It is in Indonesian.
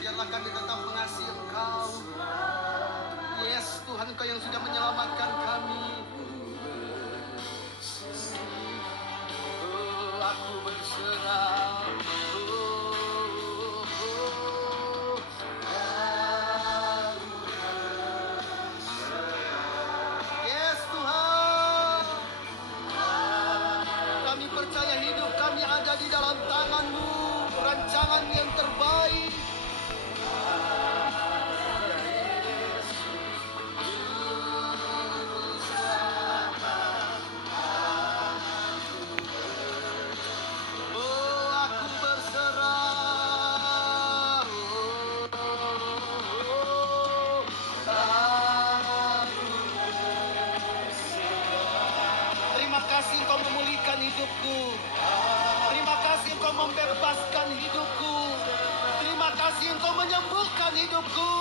biarlah kami tetap mengasihi Engkau. Yes, Tuhan, Engkau yang sudah menyelamatkan kami. Oh, aku berserah. Yes, Tuhan. Kami percaya hidup kami ada di dalam tangan-Mu, rancangan yang terbaik. Oh, aku berserah. Terima kasih Engkau memulihkan hidupku. Terima kasih Engkau membebaskan hidupku. Terima kasih Engkau menyembuhkan hidupku.